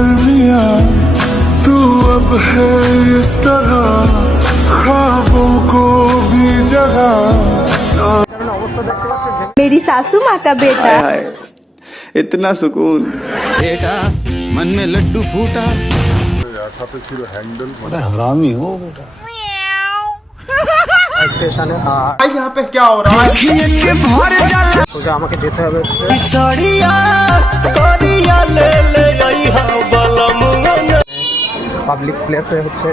कर लिया तू अब है इस तरह ख्वाबों को भी जगा। मेरी सासू माँ का बेटा। हाय हाय इतना सुकून। बेटा मन में लड्डू फूटा। हरामी हो बेटा। স্টেশনে यहाँ पे क्या हो रहा है? সোজা আমাকে যেতে হবে পাবলিক প্লেসে হচ্ছে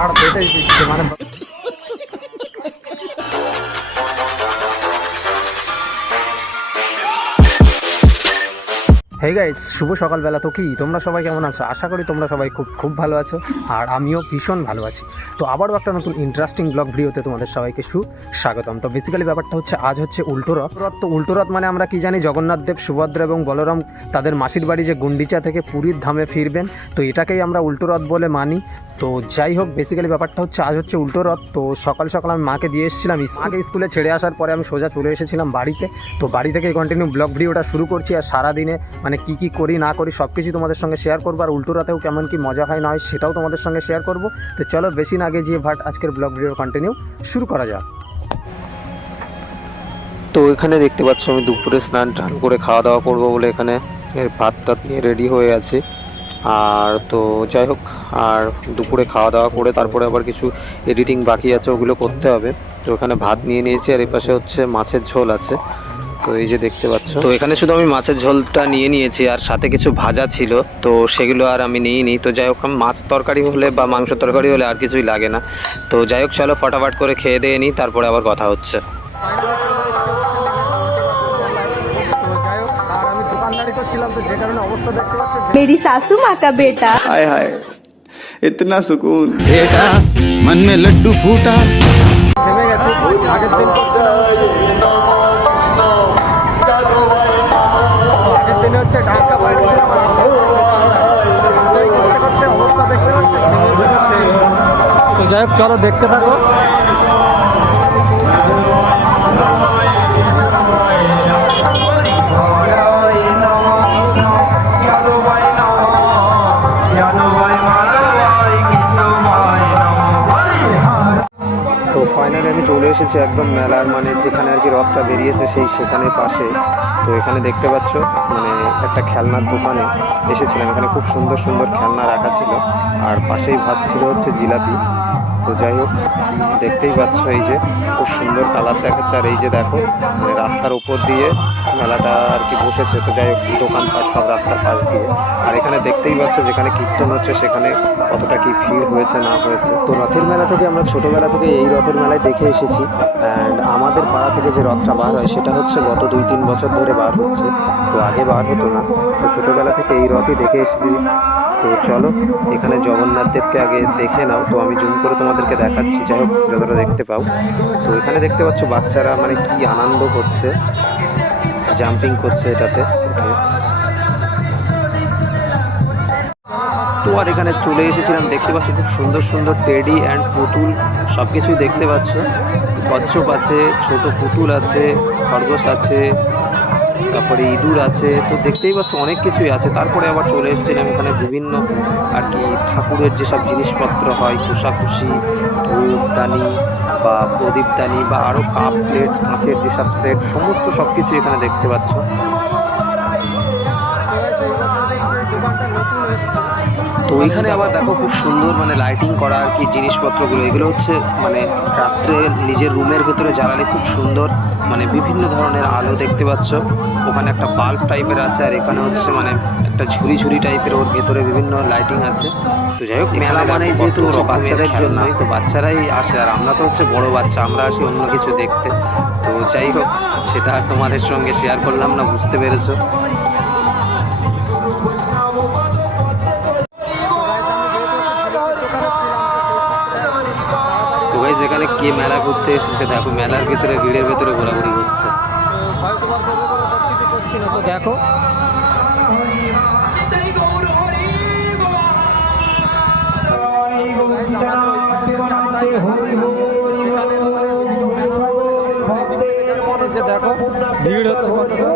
আর এটাই দিচ্ছে মানে হে গাইস, শুভ সকালবেলা। তো কি তোমরা সবাই কেমন আছো? আশা করি তোমরা সবাই খুব ভালো আছো, আর আমিও ভীষণ ভালো আছি। তো আবারও একটা নতুন ইন্টারেস্টিং ব্লগ ভিডিওতে তোমাদের সবাইকে সুস্বাগতম। তো বেসিক্যালি ব্যাপারটা হচ্ছে আজ হচ্ছে উল্টো রথ। তো উল্টো রথ মানে আমরা কি জানি, জগন্নাথ দেব, সুভদ্রা এবং বলরাম তাদের মাসির বাড়ি যে গুন্ডিচা থেকে পুরীর ধামে ফিরবেন, তো এটাকেই আমরা উল্টো রথ বলে মানি। তো যাই হোক, বেসিক্যালি ব্যাপারটা হচ্ছে আজ হচ্ছে উল্টো রথ। তো সকাল সকাল আমি মাকে দিয়ে এসেছিলাম, আগে স্কুলে ছেড়ে আসার পরে আমি সোজা চলে এসেছিলাম বাড়িতে। তো বাড়ি থেকে কন্টিনিউ ব্লগ ভিডিওটা শুরু করছি, আর সারাদিনে মানে কী করি না করি সব কিছু তোমাদের সঙ্গে শেয়ার করবো, আর উল্টো রাতেও কেমন কি মজা হয় না হয় সেটাও তোমাদের সঙ্গে শেয়ার করবো। তো চলো বেশি না আগে যেয়ে আজকের ব্লগ ভিডিও কন্টিনিউ শুরু করা যাক। তো এখানে দেখতে পাচ্ছ আমি দুপুরে স্নান টান করে খাওয়া দাওয়া করবো বলে এখানে ভাত টাত নিয়ে রেডি হয়ে আছি। আর তো যাই হোক, আর দুপুরে খাওয়া দাওয়া করে তারপরে আবার কিছু এডিটিং বাকি আছে, ওগুলো করতে হবে। তো এখানে ভাত নিয়ে নিয়েছি, আর এই পাশে হচ্ছে মাছের ঝোল আছে। তো এই যে দেখতে পাচ্ছ, তো এখানে শুধু আমি মাছের ঝোলটা নিয়ে নিয়েছি, আর সাথে কিছু ভাজা ছিল, তো সেগুলো আর আমি নিইনি। তো যাই হোক, মাছ তরকারি হলে বা মাংস তরকারি হলে আর কিছুই লাগে না। তো যাই হোক, চলো ফটাফট করে খেয়ে দিয়ে নিই, তারপরে আবার কথা হচ্ছে। मेरी सासू माँ का बेटा। हाय हाय इतना सुकून। बेटा मन में लड्डू फूटा। থেমে গেছে আগের দিন আগের দিনে হচ্ছে ঢাকা বাইরে অবস্থা দেখতে পাচ্ছি। তো যাই হোক, চলো দেখতে থাকো। তো ফাইনালি আমি চলে এসেছি একদম মেলার মানে যেখানে আর কি রথটা বেরিয়েছে সেখানে পাশে। তো এখানে দেখতে পাচ্ছ মানে একটা খেলনার দোকানে এসেছিলাম। এখানে খুব সুন্দর সুন্দর খেলনা রাখা ছিল, আর পাশেই ভাসছিল হচ্ছে জিলাপি। তো যাই হোক, দেখতেই পাচ্ছ এই যে খুব সুন্দর কালার দেখাচ্ছে, আর এই যে দেখো মানে রাস্তার উপর দিয়ে মেলাটা আর কি বসেছে। তো যাই হোক, দোকানপাট সব রাস্তার পাশ দিয়ে। আর এখানে দেখতেই পাচ্ছ যেখানে কীর্তন হচ্ছে সেখানে কতটা কি ভিড় হয়েছে না হয়েছে। তো রথের মেলা থেকে আমরা ছোটোবেলা থেকে এই রথের মেলায় দেখে এসেছি, অ্যান্ড আমাদের পাড়া থেকে যে রথটা বার হয় সেটা হচ্ছে গত 2-3 বছর ধরে বার হচ্ছে। তো আগে বার হতো না, তো ছোটোবেলা থেকে এই রথই দেখে এসেছি। তো চলো এখানে জগন্নাথ দেবকে আগে দেখে নাও। তো আমি জুম করে তোমাদেরকে দেখাচ্ছি, যাই হোক যতটা দেখতে পাও। তো এখানে দেখতে পাচ্ছ বাচ্চারা মানে কি আনন্দ করছে, জাম্পিং করছে এটাতে। তো আর এখানে চলে এসেছিলাম, দেখতে পাচ্ছ খুব সুন্দর সুন্দর টেডি অ্যান্ড পুতুল সব কিছুই দেখতে পাচ্ছ। কচ্ছপ আছে, ছোট পুতুল আছে, খরগোশ আছে, তারপরে ইঁদুর আছে। তো দেখতেই পাচ্ছ অনেক কিছুই আছে। তারপরে আবার চলে এসেছিলাম এখানে বিভিন্ন আর কি ঠাকুরের যেসব জিনিসপত্র হয়, কুশাকুশি, ধূপদানি বা প্রদীপদানি বা আরও কাপ প্লেট, কাঁচের যেসব সেট, সমস্ত সব কিছু এখানে দেখতে পাচ্ছ। তো ওইখানে আবার দেখো খুব সুন্দর মানে লাইটিং করা আর কি জিনিসপত্রগুলো। এগুলো হচ্ছে মানে রাত্রে নিজের রুমের ভেতরে জ্বালালে খুব সুন্দর মানে বিভিন্ন ধরনের আলো দেখতে পাচ্ছ। ওখানে একটা বাল্ব টাইপের আছে, আর এখানে হচ্ছে মানে একটা ঝুড়ি টাইপের, ওর ভেতরে বিভিন্ন লাইটিং আছে। তো যাই হোক, মেলা মানে যেহেতু বাচ্চাদের জন্যই, তো বাচ্চারাই আসে, আর আমরা তো হচ্ছে বড় বাচ্চা, আমরা আসি অন্য কিছু দেখতে। তো যাই হোক, সেটা তোমাদের সঙ্গে শেয়ার করলাম না, বুঝতে পেরেছো। যেখানে কে মেলা ঘুরতে এসেছে দেখো, মেলার ভিতরে ভিড়ের ভেতরে ঘোরাঘুরি করছে। দেখো এসে দেখো ভিড় হচ্ছে কতটা।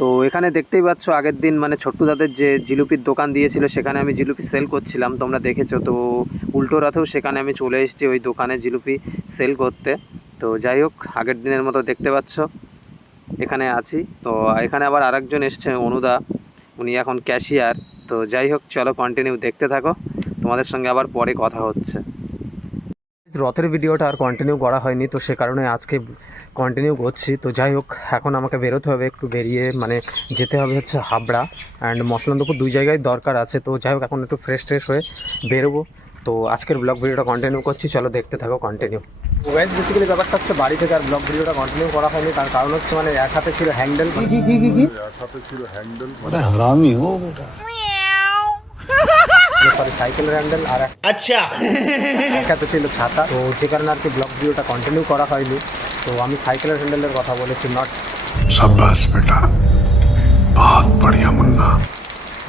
তো এখানে দেখতেই পাচ্ছ আগের দিন মানে ছোট্টু দাদের যে জিলিপির দোকান দিয়েছিল সেখানে আমি জিলিপি সেল করছিলাম, তোমরা দেখেছো। তো উল্টো রাতেও সেখানে আমি চলে এসেছি ওই দোকানে জিলিপি সেল করতে। তো যাই হোক আগের দিনের মতো দেখতে পাচ্ছ এখানে আছি। তো এখানে আবার আরেকজন এসছে অনুদা, উনি এখন ক্যাশিয়ার। তো যাই হোক চলো কন্টিনিউ দেখতে থাকো, তোমাদের সঙ্গে আবার পরে কথা হচ্ছে। রথের ভিডিওটা আর কন্টিনিউ করা হয়নি, তো সে কারণে আজকে কন্টিনিউ করছি। তো যাই হোক এখন আমাকে বেরোতে হবে, একটু বেরিয়ে মানে যেতে হবে হচ্ছে হাবড়া অ্যান্ড মসলান্দপুর, দুই জায়গায় দরকার আছে। তো যাই হোক এখন একটু ফ্রেশ হয়ে বেরোবো। তো আজকের ব্লগ ভিডিওটা কন্টিনিউ করছি, চলো দেখতে থাকো কন্টিনিউ। গাইস বেসিক্যালি ব্যাপারটা হচ্ছে বাড়ি থেকে আর ব্লগ ভিডিওটা কন্টিনিউ করা হয়নি, তার কারণ হচ্ছে মানে এক হাতে ছিল হ্যান্ডেল, সরি সাইকেলের হ্যান্ডেল, আর আচ্ছা এক হাতে ছিল ছাতা। তো যে কারণে আর কি ব্লগ ভিডিওটা কন্টিনিউ করা হয়নি। তো আমি সাইকেলের হ্যান্ডেলের কথা বলেছি, নট। शाबाश बेटा, बहुत बढ़िया मुन्ना।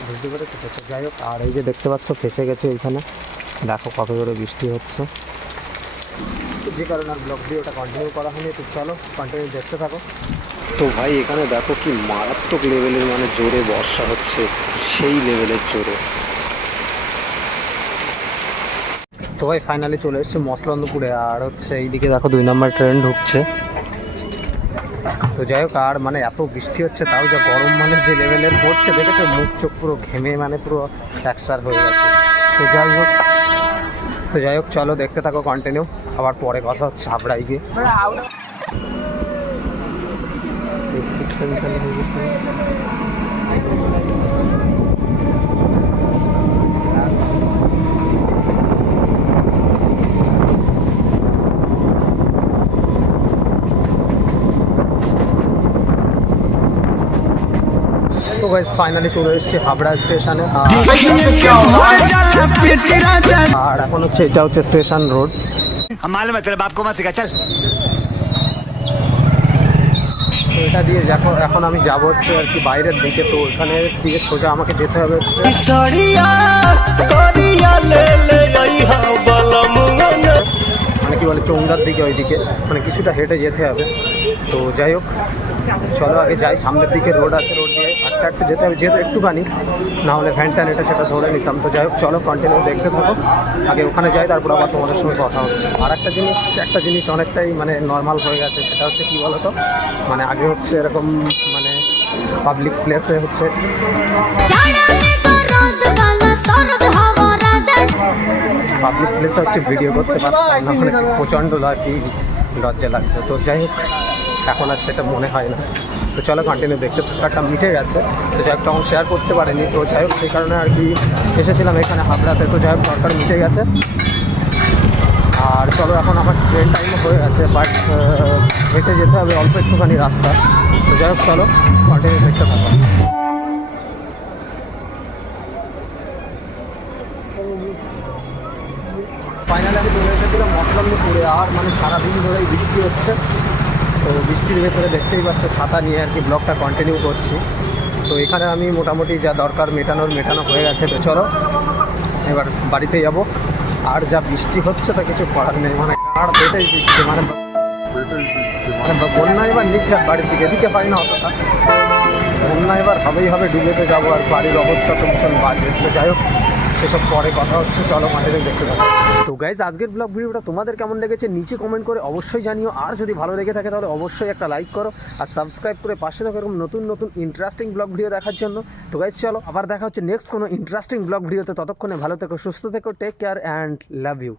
বুঝতে পেরেছি। তো যাই হোক আর এই যে দেখতে পাচ্ছ ফেসে গেছে এইখানে, দেখো কত জোরে বৃষ্টি হচ্ছে, যে কারণে আর ব্লগ ভিডিওটা কন্টিনিউ করা হয়নি। তো চলো কন্টিনিউ দেখতে থাকো। তো ভাই এখানে দেখো কি মারাত্মক লেভেলের মানে জোরে বর্ষা হচ্ছে, সেই লেভেলের জোরে। তো ভাই ফাইনালি চলে এসেছে মসলান্দপুরে, আর হচ্ছে এইদিকে দেখো 2 নম্বর ট্রেন ঢুকছে। তো যাই হোক আর মানে এত বৃষ্টি হচ্ছে, তাও যা গরম মানে যে লেভেলের পড়ছে দেখেছো, মুখ চোখ পুরো ঘেমে মানে পুরো ট্যাক্সার হয়ে গেছে। তো যাই হোক চলো দেখতে থাকো কন্টিনিউ, আবার পরে কথা হচ্ছে হাবড়ায় গিয়ে। তো গাইস ফাইনালি চলে এসেছি হাবড়া স্টেশনে, আর এখন হচ্ছে এটা হচ্ছে স্টেশন রোড। मालूम है तेरे बाप को मत सिखा चल। তো এটা দিয়ে এখন আমি যাবো হচ্ছে আর কি বাইরের দিকে। তো ওখানে দিয়ে সোজা আমাকে যেতে হবে হচ্ছে মানে কি বলে চৌঙ্গার দিকে, ওইদিকে মানে কিছুটা হেঁটে যেতে হবে। তো যাই হোক চলো আগে যাই, সামনের দিকে রোড আছে, রোড দিয়ে হাঁটতে যেতে হবে, যেহেতু একটুখানি না হলে ভ্যানটা এটা সেটা ধরে নিতাম। তো যাই হোক চলো কন্টিনিউ দেখতে থাকো, আগে ওখানে যাই তারপর আবার তোমাদের সঙ্গে কথা হচ্ছে। আর একটা জিনিস অনেকটাই মানে নর্মাল হয়ে গেছে, সেটা হচ্ছে কী বলো তো, মানে আগে হচ্ছে এরকম মানে পাবলিক প্লেসে হচ্ছে ভিডিও করতে পারতাম না, মানে প্রচণ্ড লজ্জা লাগতো। তো যাই হোক এখন আর সেটা মনে হয় না। তো চলো কন্টিনিউ দেখতে, একটা মিটে গেছে। তো যাই হোক তখন শেয়ার করতে পারিনি। তো যাই হোক সেই কারণে আর কি এসেছিলাম এখানে হাবড়াতে। তো যাই হোক দরকার মিটে গেছে। আর চলো এখন আমার ট্রেন টাইমও হয়ে গেছে, বাট হেঁটে যেতে হবে অল্প একটুখানি রাস্তা। তো যাই হোক চলো কন্টিনিউ দেখতে থাকো। ফাইনালি আমি চলে এসেছিলাম মসলান্দপুরে, আর মানে সারাদিন ধরেই বৃষ্টি হচ্ছে। তো বৃষ্টির ভেতরে দেখতেই পাচ্ছ ছাতা নিয়ে আর কি ব্লগটা কন্টিনিউ করছি। তো এখানে আমি মোটামুটি যা দরকার মেটানো হয়ে গেছে। তো চলো এবার বাড়িতে যাব। আর যা বৃষ্টি হচ্ছে তা কিছু করার নেই, মানে আর পেটেই দিচ্ছে, মানে বন্যা এবার নিকলাম বাড়ির দিকে, এদিকে পাই না অতটা, বন্যা এবার হবে ডুবেতে যাবো, আর বাড়ির অবস্থা তো ভীষণ বাজে। তো যাই হোক সেসব পরে কথা হচ্ছে, চলো কন্টিনিউ দেখতে থাকো। তো গাইজ আজকের ব্লগ ভিডিওটা তোমাদের কেমন লেগেছে নিচে কমেন্ট করে অবশ্যই জানিও। আর যদি ভালো লেগে থাকে তাহলে অবশ্যই একটা লাইক করো আর সাবস্ক্রাইব করে পাশে থাকো এরকম নতুন ইন্টারেস্টিং ব্লগ ভিডিও দেখার জন্য। তো গাইজ চলো আবার দেখা হচ্ছে নেক্সট কোনো ইন্টারেস্টিং ব্লগ ভিডিওতে। ততক্ষণে ভালো থেকো, সুস্থ থেকো, take care and love you.